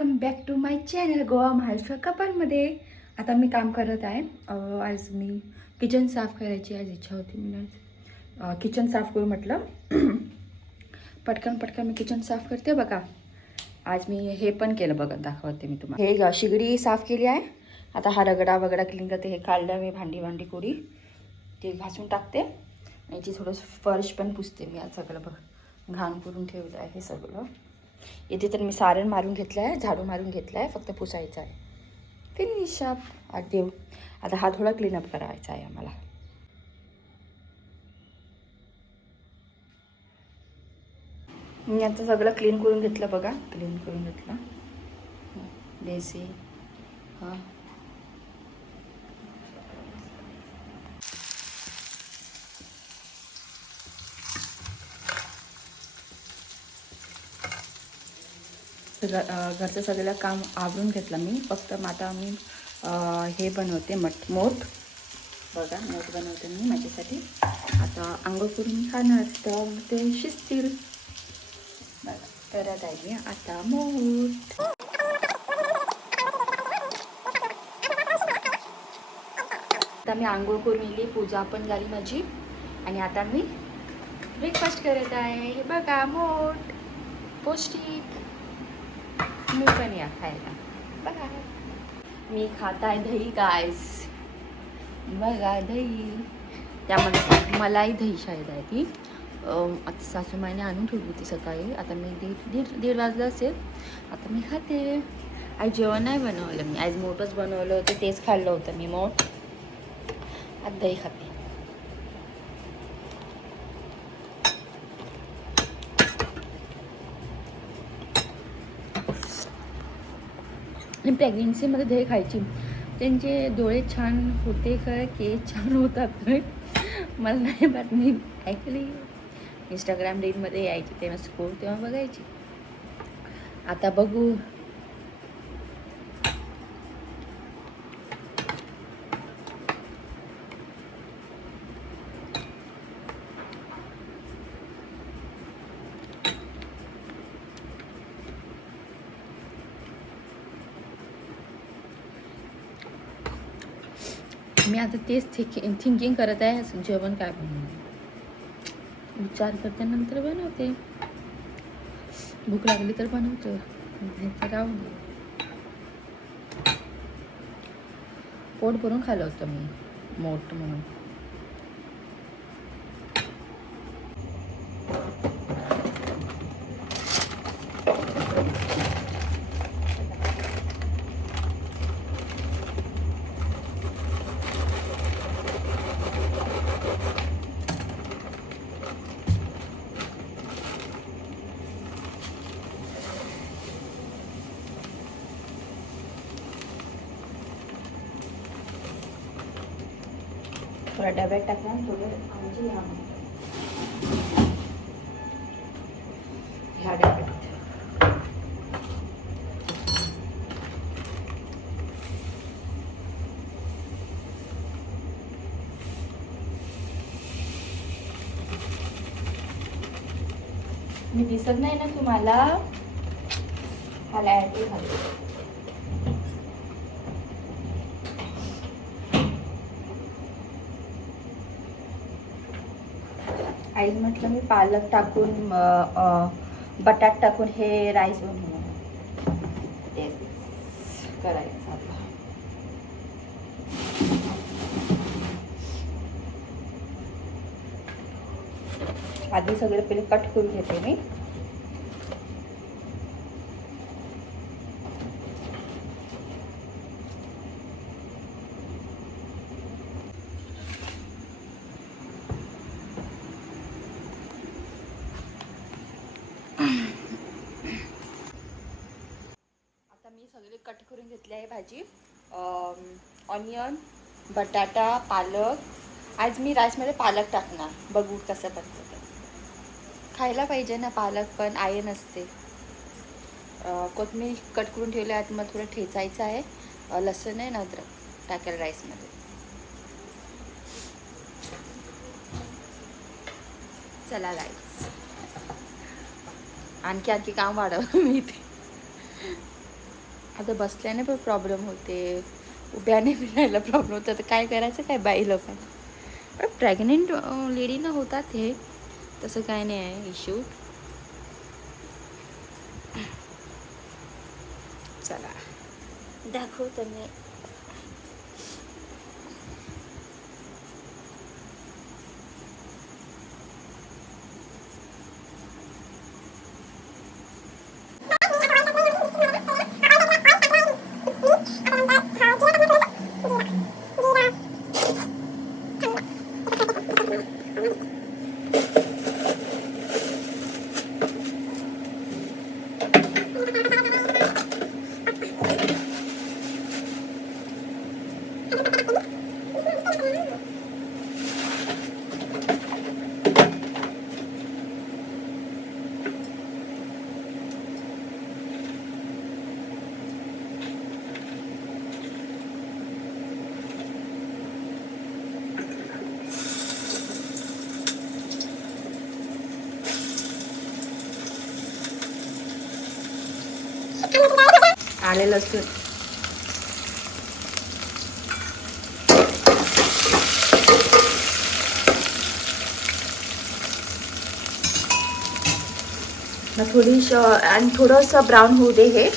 Welcome back to my channel Goa Maharashtra कपालमध्ये. आता मी काम करत आहे. आज मी किचन साफ करायची आज इच्छा होती. मी किचन साफ करू म्हटलं. पटकन पटकन मी किचन साफ करते. बघा आज मी हे पण केलं, बघा दाखवते मी तुम्हाला. हे शिगडी साफ केली आहे. आता हा रगडा वगैरे क्लीन करते. हे काढलं मी, भांडी कोडी ते घासून टाकते. याची थोडंसं फर्श पण पुसते मी. आज सगळं बघ घाण करून ठेवलं आहे हे सगळं. इथे तर मी सारण मारून घेतलं आहे, झाडू मारून घेतला आहे, फक्त पुसायचं आहे. फिनिश अप देऊ. आता हा थोडा क्लीनअप करायचा आहे आम्हाला. मी आता सगळं क्लीन करून घेतलं, बघा क्लीन करून घेतलं. देसी हां घरचं सगळं काम आवरून घेतलं मी. फक्त आता मी हे बनवते मोठ. बघा मोठ बनवते मी माझ्यासाठी. आता आंघोळ करून मी खाणार तर ते शिजतील. बघा करत आहे मी आता मोठ. आता मी आंघोळ करून येली, पूजा पण झाली माझी. आणि आता मी ब्रेकफास्ट करत आहे. बघा मोठ पौष्टिक. मी पण या खायला. बघा मी खात आहे दही गाईस. बघा दही, त्यामध्ये मलाई दही शायद आहे ती. आता सासूमाईने आणून ठेवली होती सकाळी. आता मी दीड वाजलं असेल. आता मी खाते. आज जेवण नाही बनवलं मी, आज मोठंच बनवलं होतं, तेच खाल्लं होतं मी मोठ. आता दही खाते. आणि प्रेग्नेन्सीमध्ये दही खायची. त्यांचे डोळे छान होते का, केस छान होतात मला नाही माहीत. मी ॲक्च्युली इंस्टाग्राम रीलमध्ये यायची तेव्हा स्कोर तेव्हा बघायची. आता बघू. मी आता तेच थिंकिंग करत आहे जेवण काय बनवू. विचार करते नंतर बनवते. भूक लागली तर बनवतो, नाही तर राहू दे. पोट भरून खाल्लं होतं मी मोठ म्हणून. थोडा डब्यात टाकला, थोडं आमची ह्या डब्यात. मी दिसत नाही ना तुम्हाला. ह्याला ॲटी घालते. आई म्हटलं मी पालक टाकून बटाट टाकून हे राईस बनवून तेच करायचं आता. आधी सगळे पहिले कट करून घेते मी. मी सगळे कट करून घेतले आहे भाजी. ऑनियन, बटाटा, पालक. आज मी राईसमध्ये पालक टाकणार. बघू कसं बनतं ते. खायला पाहिजे ना पालक, पण आयर्न असते. कोथिंबीर कट करून ठेवले आहेत, मग थोडं ठेचायचं आहे. लसूण आहे ना, अद्रक टाकेल राईसमध्ये. चला गाईस, आणखी काम वाढवलं मी इथे. आता बसल्याने पण प्रॉब्लेम होते, उभ्याने फिरायला प्रॉब्लेम होतं. तर काय करायचं काय बाई लोकांना. पण प्रेग्नेंट लेडीना होतात हे, तसं काय नाही आहे इश्यू. चला दाखवतो मी. आले लसूण, मग थोडीशी आणि थोडंसं ब्राऊन होऊ दे हे.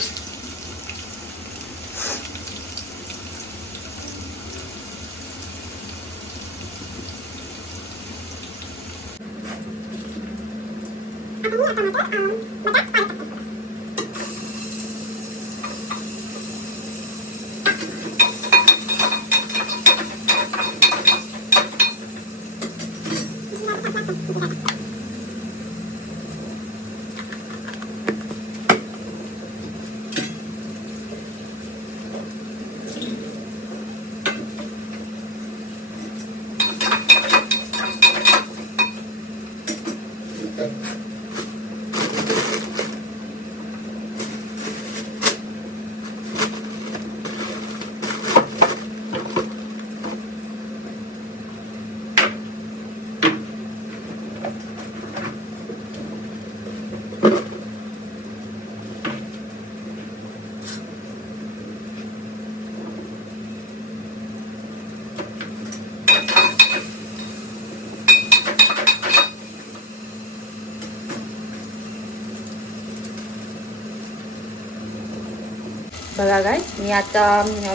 बघा गाइस, मी आता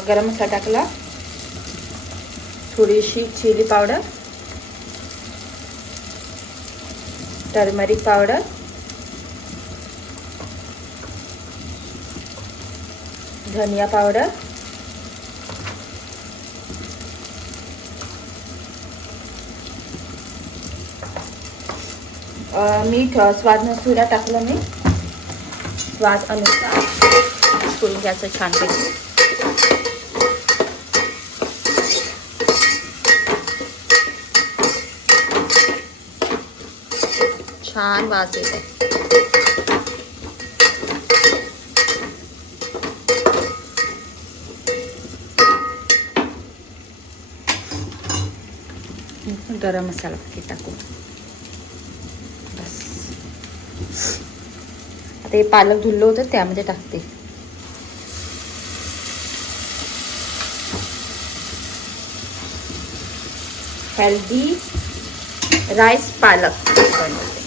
गरम मसाला टाकला, थोडीशी चिली पावडर, टर्मरिक पावडर, धनिया पावडर, मीठ स्वादनुसार टाकलं मी, स्वाद अनुसार करून घ्यायचं छानपैकी. छान वास येते. गरम मसाला पाकिट टाकू. बस आता हे पालक धुतलं होतं त्यामध्ये टाकते. हेल्दी राईस पालक बनवते.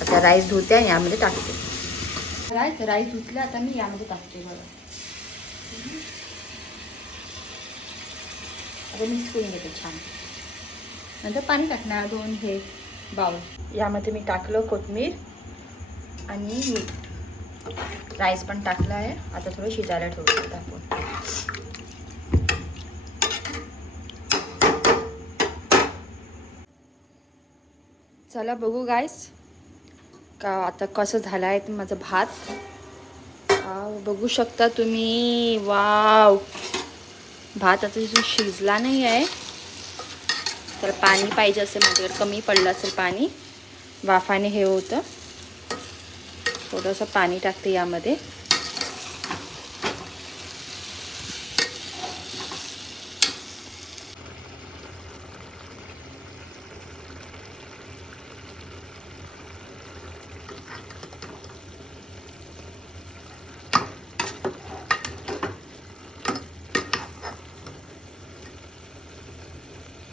आता राईस धुते आणि यामध्ये टाकते. राईस धुतले आता मी यामध्ये टाकते. बघा आता मिक्स करून घेते छान. नंतर पाणी टाकणार 2 हे बाउल. यामध्ये मी टाकलं कोथिंबीर आणि मीठ. राईस पण टाकला आहे. आता थोडं शिजायला ठेवतो आपण. चला बघू गाईस का आता कसं झालं आहे माझं भात. बघू शकता तुम्ही. वाव, भात आता शिजला नाही आहे. तर पाणी पाहिजे असेल, माझ्याकडे कमी पडलं असेल पाणी, वाफाने हे होतं. थोडंसं पाणी टाकते यामध्ये.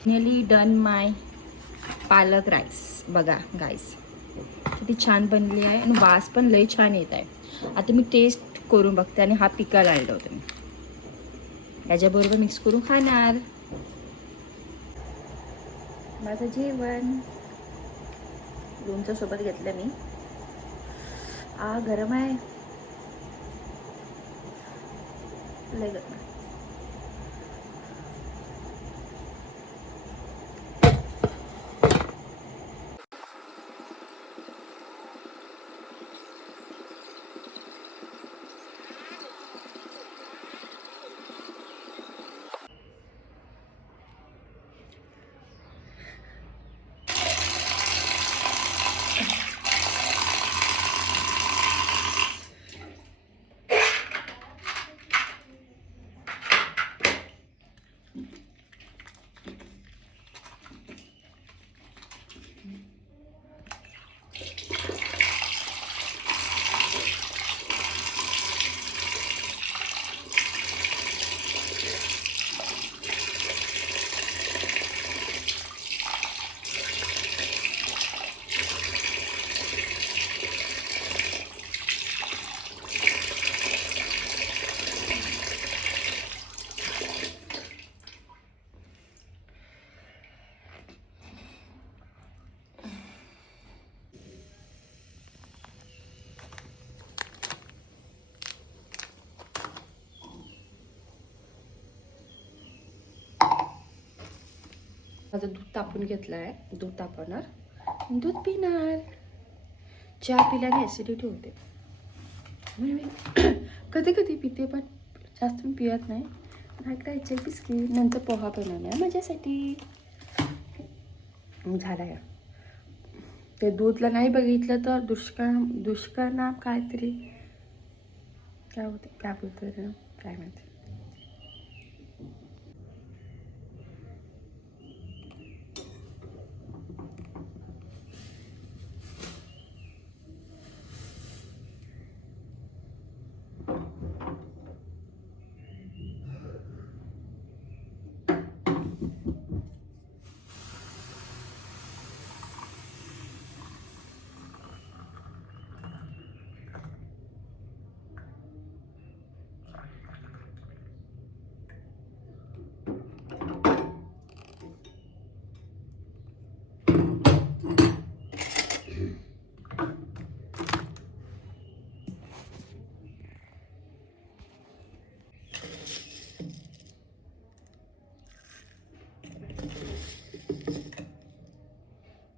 नियरली डन माय पालक राईस. बघा गाईस किती छान बनली आहे आणि वास पण लई छान येत आहे. आता मी टेस्ट करून बघते आणि हा पिकायला आणला होता मी, याच्याबरोबर मिक्स करून खाणार. माझं जेवण लोणचं सोबत घेतलं मी. गरम आहे, लय गरम आहे. माझं दूध तापून घेतलं आहे, दूध तापवणार, दूध पिणार. चहा पिल्याने ॲसिडिटी होते. कधी कधी पिते पण जास्त मी पियत नाही. राहायचे बिस्किट नंतर पोहा बनवणार माझ्यासाठी. झाला या ते दूधला नाही बघितलं तर दुष्काळ काहीतरी काय होते, काय बोलतं काय माहिती.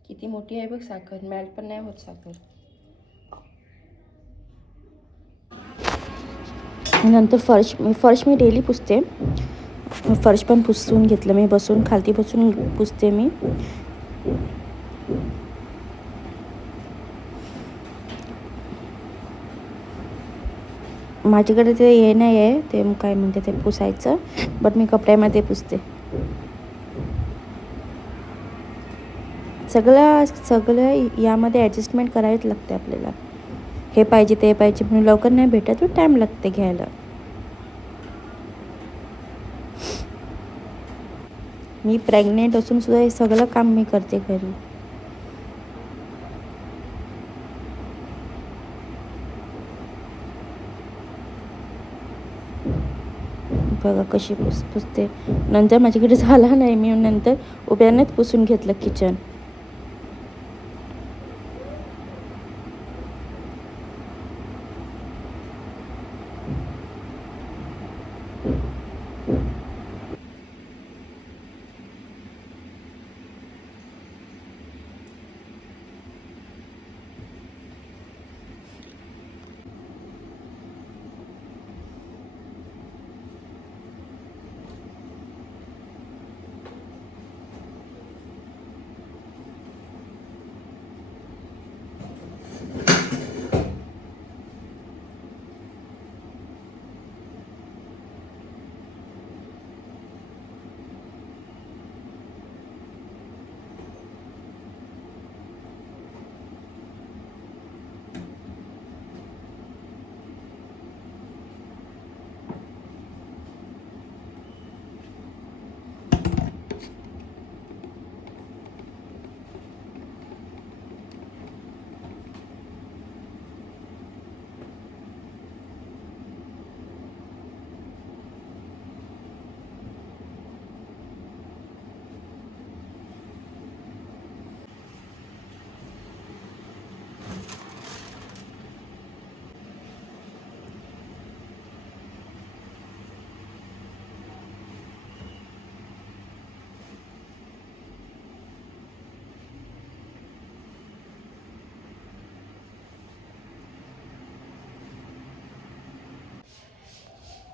किती मोठी आहे बघ साखर, मेल्ट पण नाही होत साखर. नंतर फर्श मी डेली पुसते. फर्श पण पुसून घेतलं मी, बसून खालती बसून पुसते मी. माझ्याकडे ते हे नाही आहे, ते काय म्हणते ते पुसायचं, बट मी कपड्यामध्ये पुसते. सगळं यामध्ये ॲडजस्टमेंट करावीच लागते आपल्याला. हे पाहिजे ते पाहिजे म्हणून लवकर नाही भेटत, पण टाईम लागते घ्यायला. मी प्रेग्नेंट असून सुद्धा हे सगळं काम मी करते घरी. बघा कशी पुसते. नंतर माझ्याकडे झाला नाही, मी नंतर उभ्यानेच पुसून घेतलं किचन.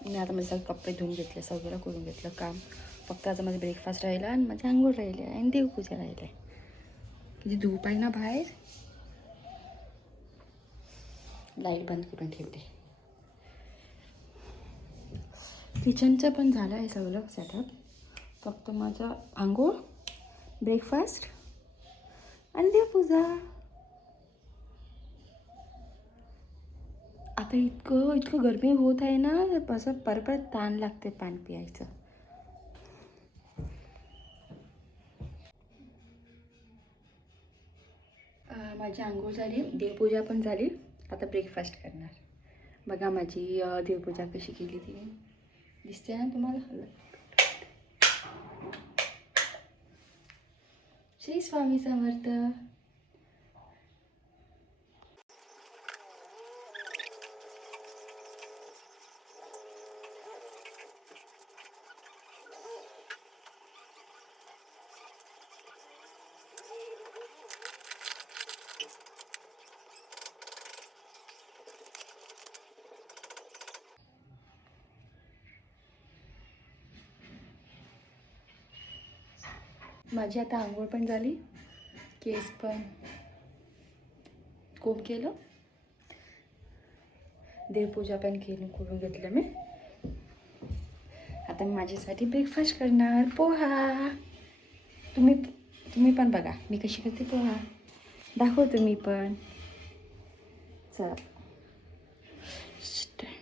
मी आता माझे सगळे कपडे धुवून घेतले, सगळं करून घेतलं काम. फक्त आता माझं ब्रेकफास्ट राहिला आणि माझी आंघोळ राहिले आणि देवपूजा राहिले. किती धूप आहे ना बाहेर. लाईट बंद करून ठेवते. किचनचं पण झालं आहे सगळं सेटअप. फक्त माझं आंघोळ, ब्रेकफास्ट आणि देवपूजा. आता इतकं गरमी होत आहे ना, असं परत ताण लागते पाणी प्यायचं. माझी आंघोळ झाली, देवपूजा पण झाली. आता ब्रेकफास्ट करणार. बघा माझी देवपूजा कशी केली ती दिसते ना तुम्हाला. श्री स्वामी समर्थ. माझी आता आंघोळ पण झाली, केस पण कोंब केलं, देवपूजा पण करून घेतलं मी. आता मी माझ्यासाठी ब्रेकफास्ट करणार, पोहा. तुम्ही पण बघा मी कशी करते पोहा, दाखवतो मी पण. चला स्टँड.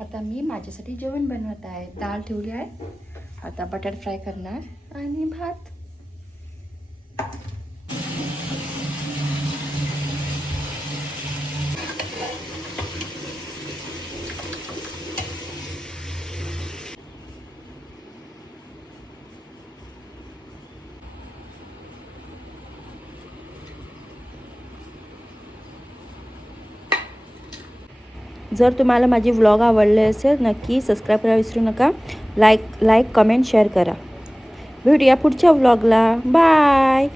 आता मी माझ्यासाठी जेवण बनवत आहे. डाळ ठेवली आहे, आता बटाटा फ्राय करणार आणि भात. जर तुम्हाला माझी व्लॉग आवडले असेल नक्की सबस्क्राईब करायला विसरू नका. लाईक कमेंट शेअर करा. भेटूया पुढच्या व्लॉगला. बाय.